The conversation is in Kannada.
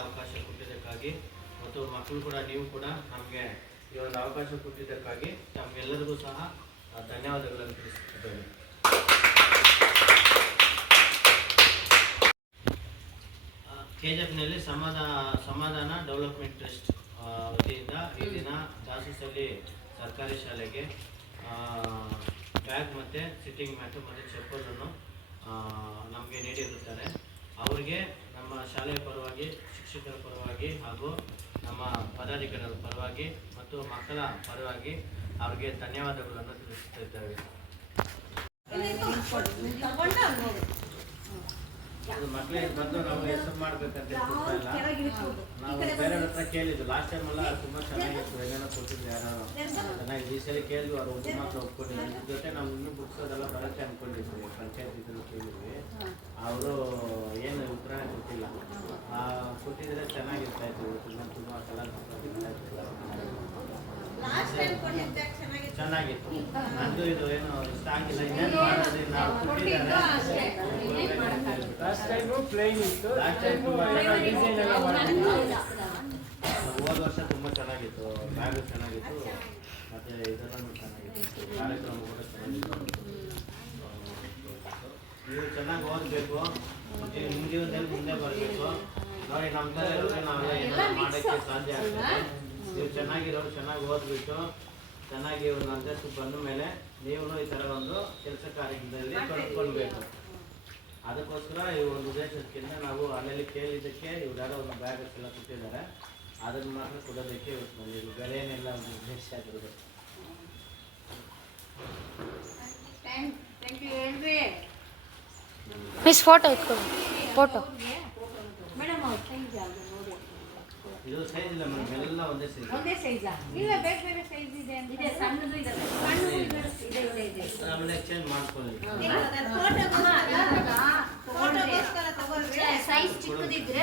ಅವಕಾಶ ಕೊಟ್ಟಿದ್ದಕ್ಕಾಗಿ ಮತ್ತು ಮಕ್ಕಳು ಕೂಡ, ನೀವು ಕೂಡ ನಮಗೆ ಈ ಒಂದು ಅವಕಾಶ ಕೊಟ್ಟಿದ್ದಕ್ಕಾಗಿ ತಮಗೆಲ್ಲರಿಗೂ ಸಹ ಧನ್ಯವಾದಗಳನ್ನು ತಿಳಿಸುತ್ತಿದ್ದೇನೆ. ಕೆ ಜಿ ಎಫ್ನಲ್ಲಿ ಸಮಾಧಾನ ಸಮಾಧಾನ ಡೆವಲಪ್ಮೆಂಟ್ ಟ್ರಸ್ಟ್ ವತಿಯಿಂದ ಈ ದಿನ ದಾಸಸಲ್ಲಿ ಸರ್ಕಾರಿ ಶಾಲೆಗೆ ಬ್ಯಾಗ್ ಮತ್ತು ಸಿಟ್ಟಿಂಗ್ ಮ್ಯಾಟು ಮತ್ತು ಚಪ್ಪಲನ್ನು ನಮಗೆ ನೀಡಿರುತ್ತಾರೆ. ಅವರಿಗೆ ನಮ್ಮ ಶಾಲೆಯ ಪರವಾಗಿ, ಶಿಕ್ಷಕರ ಪರವಾಗಿ ಹಾಗೂ ನಮ್ಮ ಪದಾಧಿಕಾರಿಗಳ ಪರವಾಗಿ ಮತ್ತು ಮಕ್ಕಳ ಪರವಾಗಿ ಅವರಿಗೆ ಧನ್ಯವಾದಗಳನ್ನು ತಿಳಿಸುತ್ತಿದ್ದೇವೆ ಮಕ್ಕಳಿಗೆ ಬಂದು ನಾವು ಹೆಸರು ಮಾಡ್ಬೇಕಂತ ಇಲ್ಲ. ನಾವು ಬೇರೆ ಹತ್ರ ಕೇಳಿದ್ವಿ ಲಾಸ್ಟ್ ಟೈಮ್ ಎಲ್ಲ ತುಂಬಾ ಚೆನ್ನಾಗಿತ್ತು. ಏನೇನೋ ಕೊಟ್ಟಿದ್ರು ಯಾರು ಚೆನ್ನಾಗಿ ಈ ಸಲ ಕೇಳಿದ್ವಿ. ಅವ್ರು ಒಬ್ಬ ಮಾತ್ರ ಒಪ್ಕೊಂಡಿದ್ರು. ಇದ್ರ ಜೊತೆ ನಾವು ಇನ್ನೂ ಬುಕ್ಸ್ ಅದೆಲ್ಲ ಬರುತ್ತೆ ಅಂದ್ಕೊಂಡಿದ್ವಿ ಪಂಚಾಯತ್ ಇದ್ರಲ್ಲಿ ಕೇಳಿದ್ವಿ. ಅವರು ಏನು ಉತ್ತರ ಗೊತ್ತಿಲ್ಲ. ಆ, ಕೊಟ್ಟಿದ್ರೆ ಚೆನ್ನಾಗಿರ್ತಾ ಇತ್ತು ತುಂಬ ಕಲರ್ ಚೆನ್ನಾಗಿತ್ತು. ನಂದು ಇದು ಏನು ಇಷ್ಟ ಆಗಿಲ್ಲ. ಇನ್ನೇನು ಲಾಸ್ಟ್ ಟೈಮು ಪ್ಲೇನ್ ಇತ್ತು. ತುಂಬಾ ಹೋದ ವರ್ಷ ತುಂಬ ಚೆನ್ನಾಗಿತ್ತು. ಬ್ಯಾಗು ಚೆನ್ನಾಗಿತ್ತು. ಮತ್ತೆ ಇದೆಲ್ಲನೂ ಚೆನ್ನಾಗಿತ್ತು. ಕಾರ್ಯಕ್ರಮ ಕೂಡ ಚೆನ್ನಾಗಿತ್ತು. ನೀವು ಚೆನ್ನಾಗಿ ಓದಬೇಕು. ನೀವು ಜೀವನದಲ್ಲಿ ಮುಂದೆ ಬರಬೇಕು ನೋಡಿ ನಮ್ಮ ಥರ ಇರೋರಿಗೆ ನಾವೆಲ್ಲ ಏನಾದ್ರು ಮಾಡೋಕ್ಕೆ ಸಾಧ್ಯ ಆಗ್ತದೆ ನೀವು ಚೆನ್ನಾಗಿರೋರು ಚೆನ್ನಾಗಿ ಓದ್ಬಿಟ್ಟು ಚೆನ್ನಾಗಿ ಒಂದು ಅಂತಸ್ತು ಬಂದ ಮೇಲೆ ನೀವು ಈ ಥರ ಒಂದು ಕೆಲಸ ಕಾರ್ಯದಲ್ಲಿ ತೊಡ್ಕೊಳ್ಬೇಕು ಅದಕ್ಕೋಸ್ಕರ ಈ ಒಂದು ಉದ್ದೇಶಕ್ಕಿಂತ ನಾವು ಅಲ್ಲಲ್ಲಿ ಕೇಳಿದ್ದಕ್ಕೆ ಇವ್ರು ಯಾರೋ ಒಂದು ಬ್ಯಾಗ್ ಎಲ್ಲ ಕೊಟ್ಟಿದ್ದಾರೆ ಅದನ್ನು ಮಾತ್ರ ಕೊಡೋದಕ್ಕೆ ಇವತ್ತು ಬಂದಿದ್ದು ಬೇರೆ ಒಂದು ಉದ್ದೇಶ ಆಗಿರೋದು ಮಿಸ್ ಫೋಟೋ ಇಟ್ಕೊಳ್ಳಿ. ಫೋಟೋ. ಸೈಜ್ ನೋಡಿ ಇದು ಸೈಜ್ ಇಲ್ಲ ಮೇಡಮ್ ಒಂದೇ ಸೈಜ್ ಒಂದೇ ಸೈಜಾ ಇಲ್ಲ ಬೇರೆ ಬೇರೆ ಸೈಜ್ ಇದೆ ಇದೆ ಸಣ್ಣದು ಇದೆ. ಸಣ್ಣದು ಇದೆ ಇದೆ ಇದೆ ಇದೆ. ಆಮೇಲೆ ಎಕ್ಸ್ಚೇಂಜ್ ಮಾಡ್ಕೊಳ್ಳಿ. ಸೈಜ್ ಚಿಕ್ಕದಿದ್ರೆ